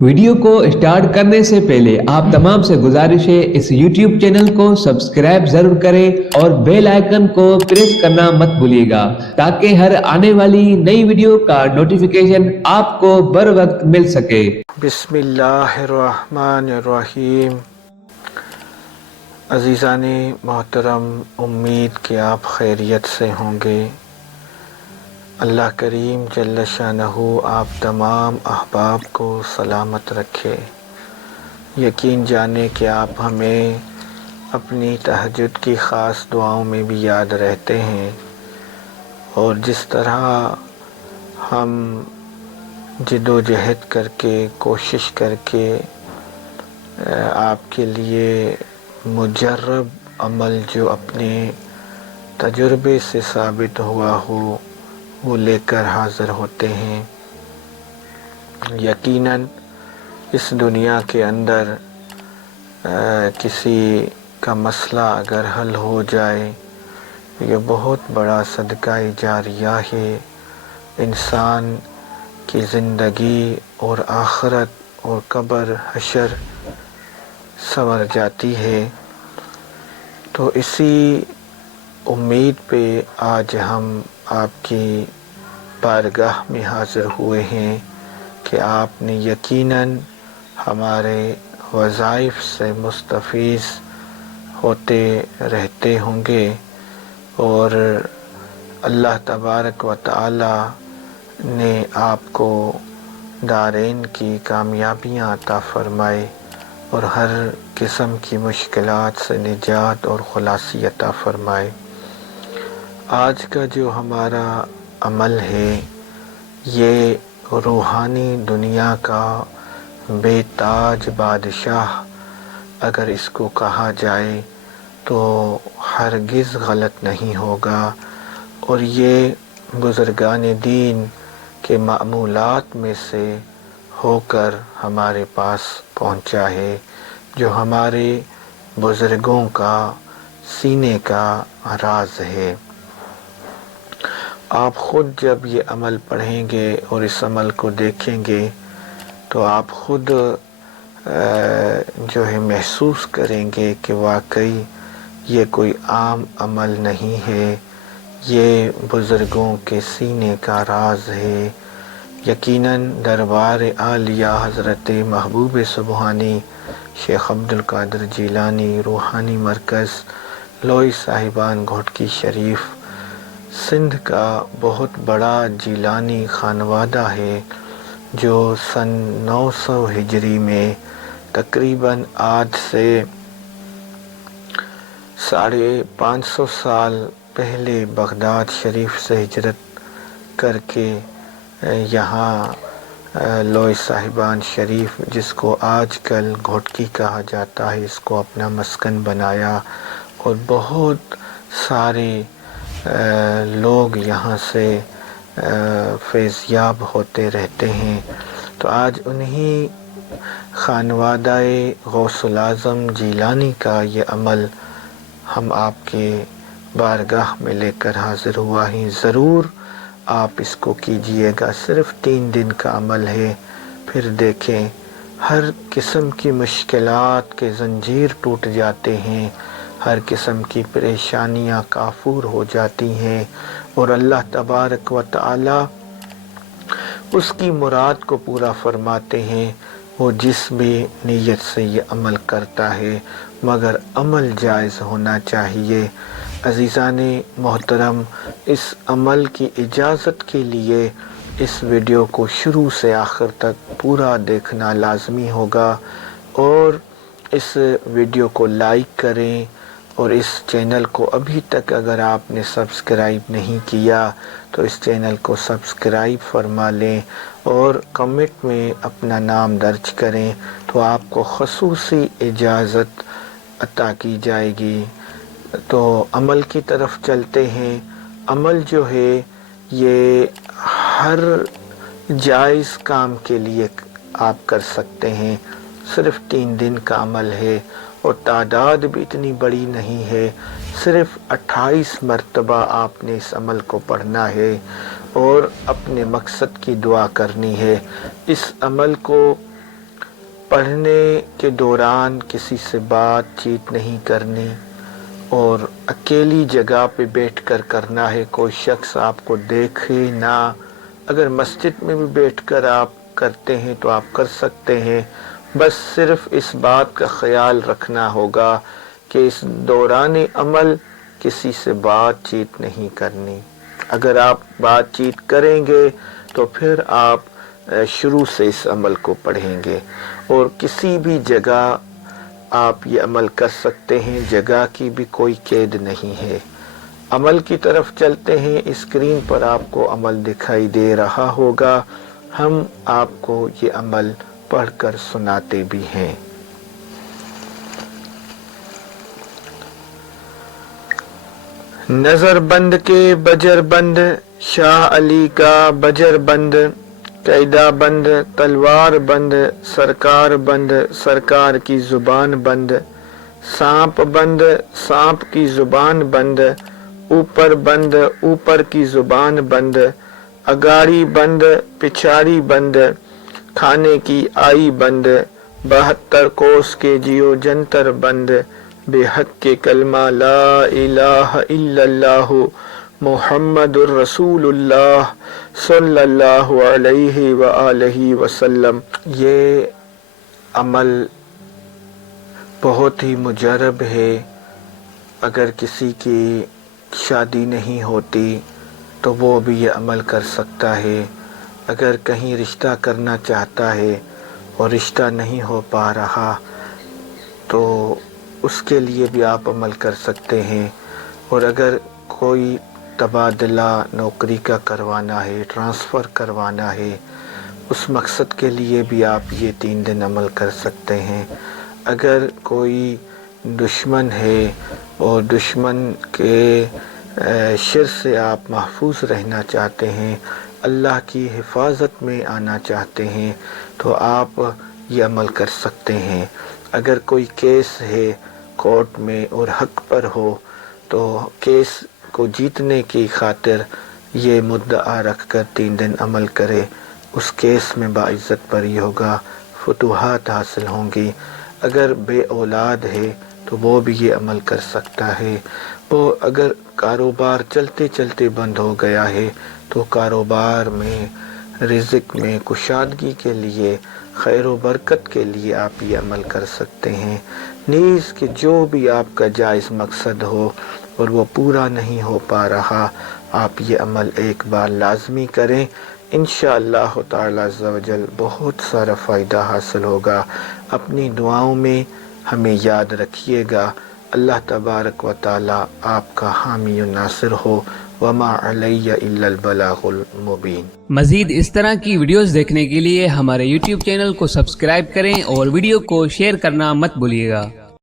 Video को start करने से पहले आप तमाम से गुजारिश है इस YouTube चैनल को सब्सक्राइब जरूर करें और बेल आइकन को प्रेस करना मत भूलिएगा ताकि हर आने वाली नई वीडियो का नोटिफिकेशन आपको बर वक्त मिल सके। बिस्मिल्लाहिर्रहमानिर्रहीम। अज़ीज़ाने मोहतरम, उम्मीद कि आप खैरियत से होंगे। अल्लाह करीम जल्ल शानहू आप तमाम अहबाब को सलामत रखे। यकीन जाने कि आप हमें अपनी तहज्जुद की ख़ास दुआओं में भी याद रहते हैं, और जिस तरह हम जिद्दोजहद करके कोशिश करके आपके लिए मुजर्रब अमल जो अपने तजुर्बे से साबित हुआ हो वो लेकर हाज़िर होते हैं। यकीनन इस दुनिया के अंदर किसी का मसला अगर हल हो जाए ये बहुत बड़ा सदका जारिया है। इंसान की ज़िंदगी और आखिरत और कब्र हशर संवर जाती है। तो इसी उम्मीद पे आज हम आपकी बारगाह में हाज़िर हुए हैं कि आपने यकीनन हमारे वज़ाइफ से मुस्तफ़ीज़ होते रहते होंगे, और अल्लाह तबारक व तआला ने आपको दारैन की कामयाबियाँ अता फ़रमाए और हर किस्म की मुश्किलात से निजात और खुलासी अता फ़रमाए। आज का जो हमारा अमल है ये रूहानी दुनिया का बेताज बादशाह अगर इसको कहा जाए तो हरगिज़ गलत नहीं होगा, और ये बुज़ुर्गान दीन के मामूलात में से होकर हमारे पास पहुंचा है, जो हमारे बुज़ुर्गों का सीने का राज है। आप ख़ुद जब ये अमल पढ़ेंगे और इस अमल को देखेंगे तो आप ख़ुद जो है महसूस करेंगे कि वाकई ये कोई आम अमल नहीं है, ये बुज़ुर्गों के सीने का राज है। यकीनन दरबार आलिया हज़रत महबूब सुबहानी शेख अब्दुल कादिर जिलानी रूहानी मरकज़ लोई साहिबान घोटकी शरीफ सिंध का बहुत बड़ा जिलानी खानवादा है, जो सन 900 हिजरी में तकरीबन आज से 550 साल पहले बगदाद शरीफ से हिजरत करके यहाँ लोई साहिबान शरीफ, जिसको आजकल घोटकी कहा जाता है, इसको अपना मस्कन बनाया, और बहुत सारे लोग यहाँ से फैज़याब होते रहते हैं। तो आज उन्हीं खानवादाए गौसुल आज़म जिलानी का ये अमल हम आपके बारगाह में लेकर हाज़िर हुआ हैं। ज़रूर आप इसको कीजिएगा। सिर्फ़ 3 दिन का अमल है, फिर देखें हर किस्म की मुश्किलात के ज़ंजीर टूट जाते हैं, हर किस्म की परेशानियां काफूर हो जाती हैं, और अल्लाह तबारक व तआला उसकी मुराद को पूरा फरमाते हैं वो जिस भी नीयत से ये अमल करता है, मगर अमल जायज़ होना चाहिए। अज़ीज़ाने मोहतरम, इस अमल की इजाज़त के लिए इस वीडियो को शुरू से आखिर तक पूरा देखना लाजमी होगा, और इस वीडियो को लाइक करें, और इस चैनल को अभी तक अगर आपने सब्सक्राइब नहीं किया तो इस चैनल को सब्सक्राइब फरमा लें, और कमेंट में अपना नाम दर्ज करें तो आपको ख़ुसूसी इजाज़त अता की जाएगी। तो अमल की तरफ चलते हैं। अमल जो है ये हर जायज़ काम के लिए आप कर सकते हैं। सिर्फ़ 3 दिन का अमल है, और तादाद भी इतनी बड़ी नहीं है। सिर्फ़ 28 मरतबा आपने इस अमल को पढ़ना है और अपने मकसद की दुआ करनी है। इस अमल को پڑھنے کے دوران کسی سے بات چیت نہیں کرنی اور اکیلی جگہ پہ بیٹھ کر کرنا ہے، کوئی شخص آپ کو دیکھے نہ۔ اگر مسجد میں بھی بیٹھ کر آپ کرتے ہیں تو آپ کر سکتے ہیں، بس صرف اس بات کا خیال رکھنا ہوگا کہ اس دوران عمل کسی سے بات چیت نہیں کرنی۔ اگر آپ بات چیت کریں گے تو پھر آپ شروع سے اس عمل کو پڑھیں گے، اور کسی بھی جگہ آپ یہ عمل کر سکتے ہیں، جگہ کی بھی کوئی قید نہیں ہے۔ عمل کی طرف چلتے ہیں، اسکرین پر آپ کو عمل دکھائی دے رہا ہوگا، ہم آپ کو یہ عمل پڑھ کر سناتے بھی ہیں۔ نظر بند کے بجر بند، شاہ علی کا بجر بند، قیدہ بند تلوار بند، سرکار بند سرکار کی زبان بند، سانپ بند سانپ کی زبان بند، اوپر بند اوپر کی زبان بند، اگاڑی بند پچھاڑی بند، کھانے کی آئی بند، 72 کوس کے جیو جنتر بند، بے حق کے کلمہ لا الہ الا اللہ محمد الرسول اللہ صلی اللہ علیہ وآلہ وسلم۔ یہ عمل بہت ہی مجرب ہے۔ اگر کسی کی شادی نہیں ہوتی تو وہ بھی یہ عمل کر سکتا ہے۔ اگر کہیں رشتہ کرنا چاہتا ہے اور رشتہ نہیں ہو پا رہا تو اس کے لیے بھی آپ عمل کر سکتے ہیں، اور اگر کوئی تبادلہ نوکری کا کروانا ہے، ٹرانسفر کروانا ہے، اس مقصد کے لیے بھی آپ یہ 3 دن عمل کر سکتے ہیں۔ اگر کوئی دشمن ہے اور دشمن کے شر سے آپ محفوظ رہنا چاہتے ہیں، اللہ کی حفاظت میں آنا چاہتے ہیں تو آپ یہ عمل کر سکتے ہیں۔ اگر کوئی کیس ہے کورٹ میں اور حق پر ہو تو کیس کو جیتنے کی خاطر یہ مدعا رکھ کر 3 دن عمل کرے، اس کیس میں باعزت بری ہوگا، فتوحات حاصل ہوں گی۔ اگر بے اولاد ہے تو وہ بھی یہ عمل کر سکتا ہے۔ وہ اگر کاروبار چلتے چلتے بند ہو گیا ہے تو کاروبار میں رزق میں کشادگی کے لیے، خیر و برکت کے لیے آپ یہ عمل کر سکتے ہیں۔ نیز کہ جو بھی آپ کا جائز مقصد ہو اور وہ پورا نہیں ہو پا رہا، آپ یہ عمل ایک بار لازمی کریں، انشاءاللہ تعالی عز و جل بہت سارا فائدہ حاصل ہوگا۔ اپنی دعاؤں میں ہمیں یاد رکھیے گا۔ اللہ تبارک و تعالی آپ کا حامی و ناصر ہو۔ وما علی الا البلاغ المبین۔ مزید اس طرح کی ویڈیوز دیکھنے کے لیے ہمارے YouTube چینل کو سبسکرائب کریں اور ویڈیو کو شیئر کرنا مت بھولیے گا۔